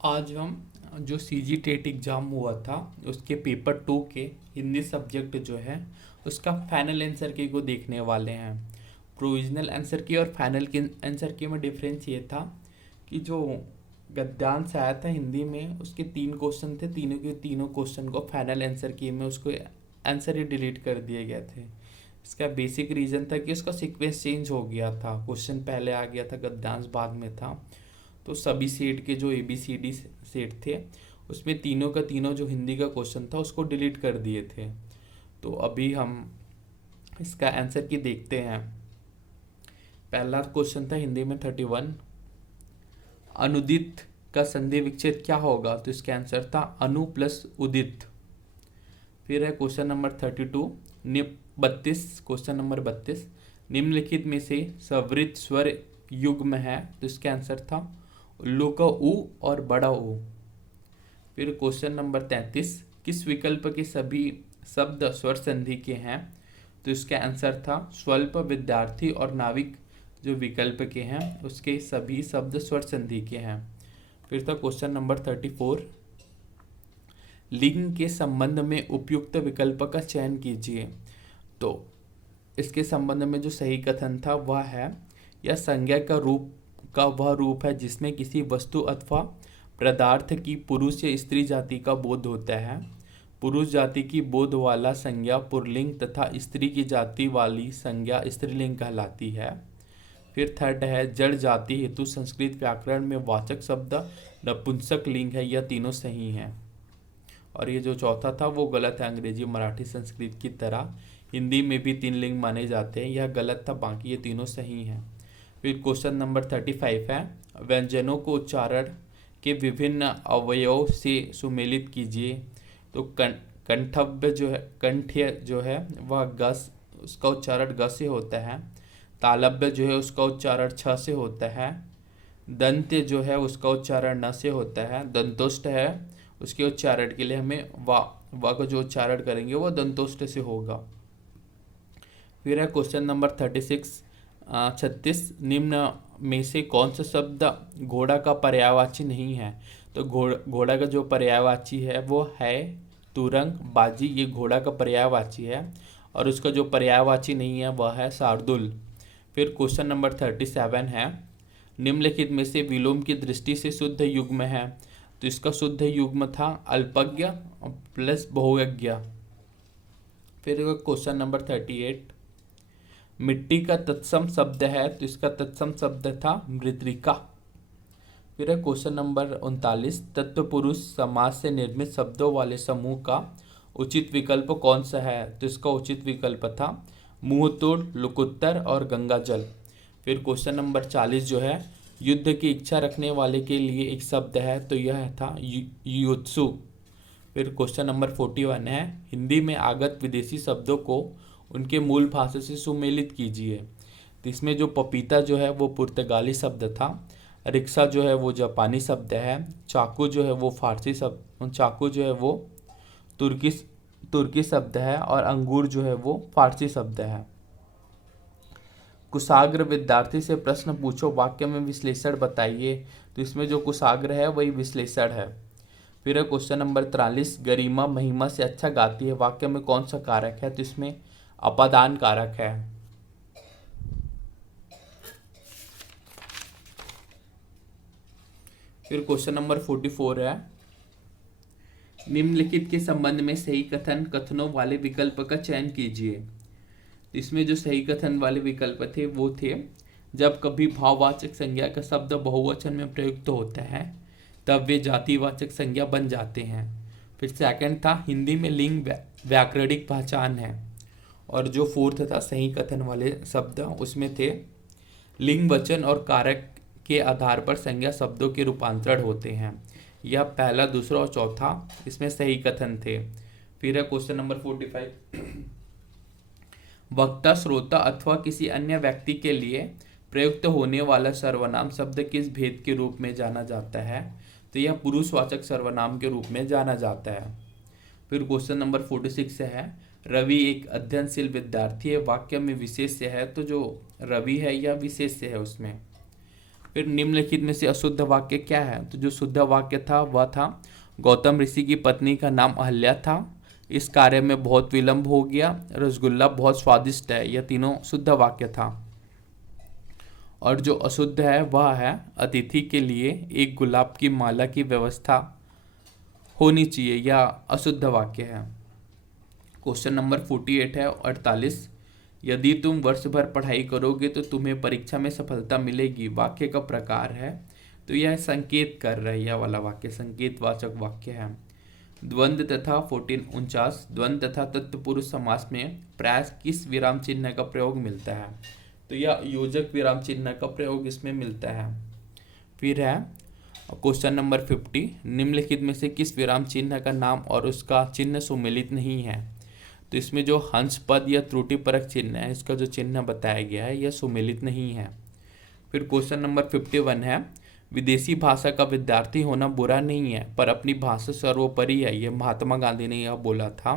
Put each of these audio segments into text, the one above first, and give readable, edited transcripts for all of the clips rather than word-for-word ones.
आज हम जो सीजी टेट एग्ज़ाम हुआ था उसके पेपर 2 के हिंदी सब्जेक्ट जो है उसका फाइनल आंसर की को देखने वाले हैं। प्रोविजनल आंसर की और फाइनल के आंसर की में डिफरेंस ये था कि जो गद्यांश आया था हिंदी में उसके 3 क्वेश्चन थे, तीनों के तीनों क्वेश्चन को फाइनल आंसर की में उसको आंसर ही डिलीट कर दिए गए थे। इसका बेसिक रीज़न था कि उसका सीक्वेंस चेंज हो गया था, क्वेश्चन पहले आ गया था, गद्यांश बाद में था। तो सभी सेट के जो ABCD सेट थे उसमें तीनों का तीनों जो हिंदी का क्वेश्चन था उसको डिलीट कर दिए थे। तो अभी हम इसका आंसर की देखते हैं। पहला क्वेश्चन था हिंदी में 31, अनुदित का संधि विच्छेद क्या होगा? तो इसका आंसर था अनु प्लस उदित। फिर है क्वेश्चन नंबर 32, क्वेश्चन नंबर 32, निम्नलिखित में से सवृत स्वर युग्म है? तो इसका आंसर था उल्लू का उ और बड़ा उ। फिर क्वेश्चन नंबर 33, किस विकल्प के सभी शब्द स्वर संधि के हैं? तो इसका आंसर था स्वल्प, विद्यार्थी और नाविक जो विकल्प के हैं उसके सभी शब्द स्वर संधि के हैं। फिर था क्वेश्चन नंबर 34, लिंग के संबंध में उपयुक्त विकल्प का चयन कीजिए। तो इसके संबंध में जो सही कथन था वह है, यह संज्ञा का वह रूप है जिसमें किसी वस्तु अथवा पदार्थ की पुरुष या स्त्री जाति का बोध होता है। पुरुष जाति की बोध वाला संज्ञा पुल्लिंग तथा स्त्री की जाति वाली संज्ञा स्त्रीलिंग कहलाती है। फिर थर्ड है, जड़ जाति हेतु संस्कृत व्याकरण में वाचक शब्द नपुंसक लिंग है। यह तीनों सही हैं। और ये जो चौथा था वो गलत है, अंग्रेजी, मराठी, संस्कृत की तरह हिंदी में भी 3 लिंग माने जाते हैं, यह गलत था, बाकी ये तीनों सही हैं। फिर क्वेश्चन नंबर 35 है, व्यंजनों को उच्चारण के विभिन्न अवयवों से सुमेलित कीजिए। तो कंठव्य जो है, कंठ्य जो है वह गस, उसका उच्चारण ग से होता है। तालव्य जो है उसका उच्चारण छ से होता है। दंत्य जो है उसका उच्चारण न से होता है। दंतोष्ट है, उसके उच्चारण के लिए हमें वा का जो उच्चारण करेंगे वो दंतोष्ट से होगा। फिर है क्वेश्चन नंबर 36, निम्न में से कौन सा शब्द घोड़ा का पर्यायवाची नहीं है? तो घोड़ा का जो पर्यायवाची है वो है तुरंग, बाजी, ये घोड़ा का पर्यायवाची है। और उसका जो पर्यायवाची नहीं है वह है शार्दुल। फिर क्वेश्चन नंबर 37 है, निम्नलिखित में से विलोम की दृष्टि से शुद्ध युग्म है? तो इसका शुद्ध युग्म था अल्पज्ञ प्लस बहुज्ञ। फिर क्वेश्चन नंबर 38, मिट्टी का तत्सम शब्द है? तो इसका तत्सम शब्द था मृत्तिका। फिर है क्वेश्चन नंबर 39, तत्पुरुष समास से निर्मित शब्दों वाले समूह का उचित विकल्प कौन सा है? तो इसका उचित विकल्प था मुंहतोड़, लुकुत्तर और गंगाजल। फिर क्वेश्चन नंबर 40 जो है, युद्ध की इच्छा रखने वाले के लिए एक शब्द है? तो यह था युत्सु। फिर क्वेश्चन नंबर 41 है, हिंदी में आगत विदेशी शब्दों को उनके मूल भाषा से सुमेलित कीजिए। तो इसमें जो पपीता जो है वो पुर्तगाली शब्द था, रिक्शा जो है वो जापानी शब्द है, चाकू जो है वो फारसी शब्द, चाकू जो है वो तुर्की शब्द है, और अंगूर जो है वो फारसी शब्द है। कुशाग्र विद्यार्थी से प्रश्न पूछो, वाक्य में विश्लेषण बताइए। तो इसमें जो कुशाग्र है वही विश्लेषण है। फिर है क्वेश्चन नंबर 43, गरिमा महिमा से अच्छा गाती है, वाक्य में कौन सा कारक है? तो इसमें अपादान कारक है। फिर क्वेश्चन नंबर 44 है, निम्नलिखित के संबंध में सही कथनों वाले विकल्प का चयन कीजिए। इसमें जो सही कथन वाले विकल्प थे वो थे, जब कभी भाववाचक संज्ञा का शब्द बहुवचन में प्रयुक्त होता है तब वे जातिवाचक संज्ञा बन जाते हैं। फिर सेकंड था, हिंदी में लिंग व्याकरणिक पहचान है। और जो फोर्थ था सही कथन वाले शब्द उसमें थे, लिंग वचन और कारक के आधार पर संज्ञा शब्दों के रूपांतरण होते हैं। यह पहला, दूसरा और चौथा इसमें सही कथन थे। फिर है क्वेश्चन नंबर 45, वक्ता, श्रोता अथवा किसी अन्य व्यक्ति के लिए प्रयुक्त होने वाला सर्वनाम शब्द किस भेद के रूप में जाना जाता है? तो यह पुरुषवाचक सर्वनाम के रूप में जाना जाता है। फिर क्वेश्चन नंबर 46 है, रवि एक अध्ययनशील विद्यार्थी है, वाक्य में विशेष्य है। तो जो रवि है यह विशेष्य है उसमें। फिर निम्नलिखित में से अशुद्ध वाक्य क्या है? तो जो शुद्ध वाक्य था वह था गौतम ऋषि की पत्नी का नाम अहल्या था, इस कार्य में बहुत विलंब हो गया, रसगुल्ला बहुत स्वादिष्ट है। यह तीनों शुद्ध वाक्य था। और जो अशुद्ध है वह है अतिथि के लिए एक गुलाब की माला की व्यवस्था होनी चाहिए, यह अशुद्ध वाक्य है। क्वेश्चन नंबर 48 है 48। यदि तुम वर्ष भर पढ़ाई करोगे तो तुम्हें परीक्षा में सफलता मिलेगी। वाक्य का प्रकार है, तो यह संकेत कर रहा है, यह वाला वाक्य संकेतवाचक वाक्य है। द्वंद्व तथा 49 द्वंद्व तथा तत्पुरुष समास में प्राय किस विराम चिन्ह का प्रयोग मिलता है? तो यह योजक विराम चिन्ह का प्रयोग इसमें मिलता है। फिर है क्वेश्चन नंबर 50। निम्नलिखित में से किस विराम चिन्ह का नाम और उसका चिन्ह सुमेलित नहीं है? तो इसमें जो हंस पद या त्रुटि परक चिन्ह है, इसका जो चिन्ह बताया गया है यह सुमेलित नहीं है। फिर क्वेश्चन नंबर 51 है, विदेशी भाषा का विद्यार्थी होना बुरा नहीं है पर अपनी भाषा सर्वोपरि है, यह महात्मा गांधी ने यह बोला था।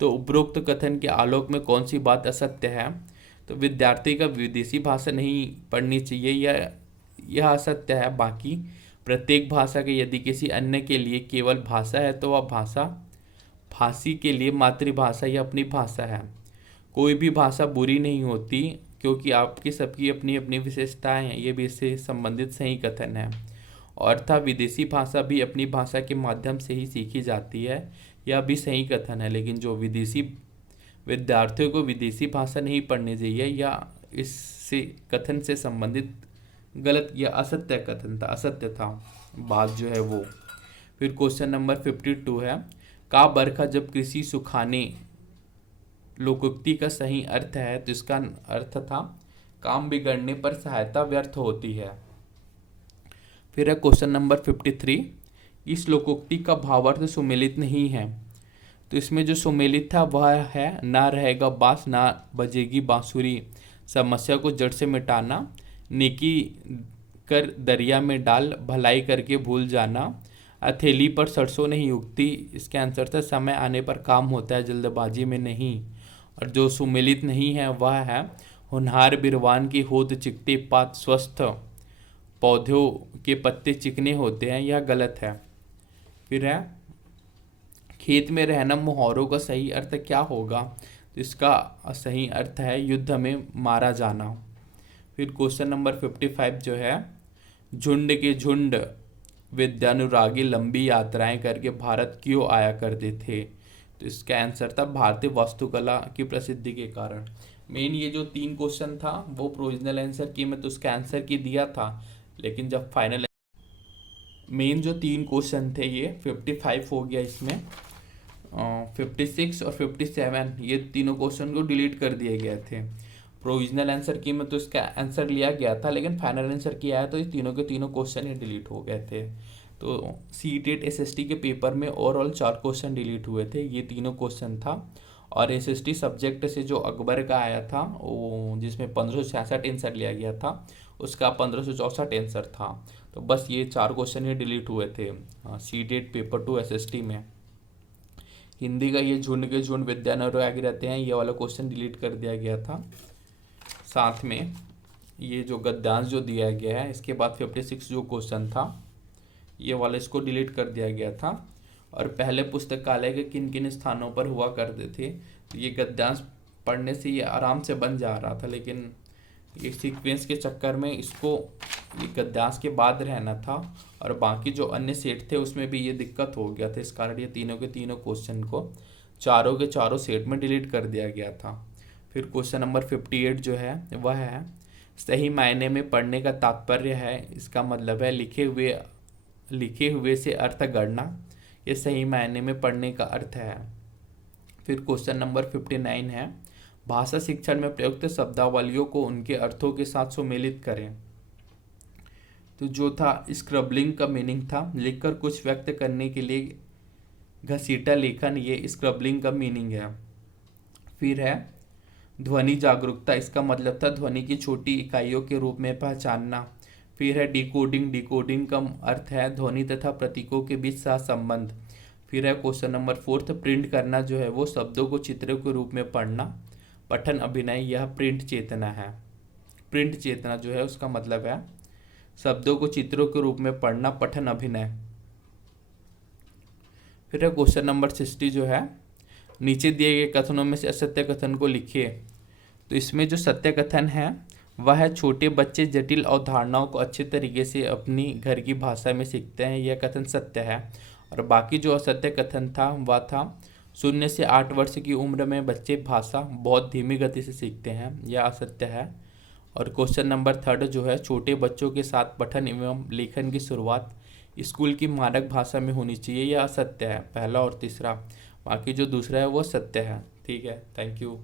तो उपरोक्त कथन के आलोक में कौन सी बात असत्य है? तो विद्यार्थी का विदेशी भाषा नहीं पढ़नी चाहिए, यह असत्य है। बाकी प्रत्येक भाषा के यदि किसी अन्य के लिए केवल भाषा है तो वह भाषा भाषी के लिए मातृभाषा या अपनी भाषा है। कोई भी भाषा बुरी नहीं होती क्योंकि आपकी सबकी अपनी अपनी विशेषताएं हैं, ये भी इससे संबंधित सही कथन है। और था विदेशी भाषा भी अपनी भाषा के माध्यम से ही सीखी जाती है, यह भी सही कथन है। लेकिन जो विदेशी विद्यार्थियों को विदेशी भाषा नहीं पढ़नी चाहिए, या इससे कथन से संबंधित गलत या असत्य कथन था, असत्य था बात जो है वो। फिर क्वेश्चन नंबर 52 है, का बरखा जब कृषि सुखाने लोकोक्ति का सही अर्थ है? तो इसका अर्थ था काम बिगड़ने पर सहायता व्यर्थ होती है। फिर है क्वेश्चन नंबर 53, इस लोकोक्ति का भावार्थ सुमेलित नहीं है। तो इसमें जो सुमेलित था वह है, ना रहेगा बांस ना बजेगी बांसुरी, समस्या को जड़ से मिटाना, नेकी कर दरिया में डाल, भलाई करके भूल जाना, हथेली पर सरसों नहीं उगती। इसके आंसर था समय आने पर काम होता है, जल्दबाजी में नहीं। और जो सुमेलित नहीं है वह है, होनहार बिरवान की होद चिकते पात स्वस्थ पौधों के पत्ते चिकने होते हैं, यह गलत है। फिर है, खेत में रहना मुहावरों का सही अर्थ क्या होगा? तो इसका सही अर्थ है युद्ध में मारा जाना। फिर क्वेश्चन नंबर 55 जो है, झुंड के झुंड विद्यानुरागी लंबी यात्राएं करके भारत क्यों आया करते थे? तो इसका आंसर था भारतीय वास्तुकला की प्रसिद्धि के कारण। मेन ये जो 3 क्वेश्चन था वो प्रोविजनल आंसर की मैं तो उसका आंसर की दिया था, लेकिन जब फाइनल मेन जो 3 क्वेश्चन थे ये 55 हो गया, इसमें 56 और 57 ये तीनों क्वेश्चन को डिलीट कर दिए गए थे। प्रोविजनल आंसर की में तो इसका आंसर लिया गया था, लेकिन फाइनल आंसर किया है तो ये तीनों के तीनों क्वेश्चन ही डिलीट हो गए थे। तो CTET SST के पेपर में ओवरऑल 4 क्वेश्चन डिलीट हुए थे, ये तीनों क्वेश्चन था। और SST सब्जेक्ट से जो अकबर का आया था वो जिसमें 1566 आंसर लिया गया था, उसका 1564 आंसर था। तो बस ये 4 क्वेश्चन ही डिलीट हुए थे CTET पेपर 2 SST में। हिंदी का ये झुंड के झुंड विद्यानुरागी रहते हैं, ये वाला क्वेश्चन डिलीट कर दिया गया था। साथ में ये जो गद्यांश जो दिया गया है, इसके बाद 56 जो क्वेश्चन था ये वाला इसको डिलीट कर दिया गया था। और पहले पुस्तकालय के किन किन स्थानों पर हुआ करते थे, तो ये गद्यांश पढ़ने से ये आराम से बन जा रहा था, लेकिन ये सीक्वेंस के चक्कर में इसको ये गद्यांश के बाद रहना था और बाकी जो अन्य सेट थे उसमें भी ये दिक्कत हो गया था। इस कारण ये तीनों के तीनों क्वेश्चन को चारों के चारों सेट में डिलीट कर दिया गया था। फिर क्वेश्चन नंबर 58 जो है वह है, सही मायने में पढ़ने का तात्पर्य है, इसका मतलब है लिखे हुए से अर्थ गढ़ना, ये सही मायने में पढ़ने का अर्थ है। फिर क्वेश्चन नंबर 59 है, भाषा शिक्षण में प्रयुक्त शब्दावलियों को उनके अर्थों के साथ सुमेलित करें। तो जो था स्क्रबलिंग का मीनिंग था लिखकर कुछ व्यक्त करने के लिए घसीटा लेखन, ये स्क्रबलिंग का मीनिंग है। फिर है ध्वनि जागरूकता, इसका मतलब था ध्वनि की छोटी इकाइयों के रूप में पहचानना। फिर है डिकोडिंग, डिकोडिंग का अर्थ है ध्वनि तथा प्रतीकों के बीच सहसंबंध। फिर है क्वेश्चन नंबर 4, प्रिंट करना जो है वो शब्दों को चित्रों के रूप में पढ़ना। पठन अभिनय, यह प्रिंट चेतना है। प्रिंट चेतना जो है उसका मतलब है शब्दों को चित्रों के रूप में पढ़ना, पठन अभिनय। फिर है क्वेश्चन नंबर 60 जो है, नीचे दिए गए कथनों में से असत्य कथन को लिखिए। तो इसमें जो सत्य कथन है वह है छोटे बच्चे जटिल अवधारणाओं को अच्छे तरीके से अपनी घर की भाषा में सीखते हैं, यह कथन सत्य है। और बाकी जो असत्य कथन था वह था 0 से 8 वर्ष की उम्र में बच्चे भाषा बहुत धीमी गति से सीखते हैं, यह असत्य है। और क्वेश्चन नंबर 3 जो है, छोटे बच्चों के साथ पठन एवं लेखन की शुरुआत स्कूल की मानक भाषा में होनी चाहिए, यह असत्य है, पहला और तीसरा। बाकी जो दूसरा है वो सत्य है। ठीक है, थैंक यू।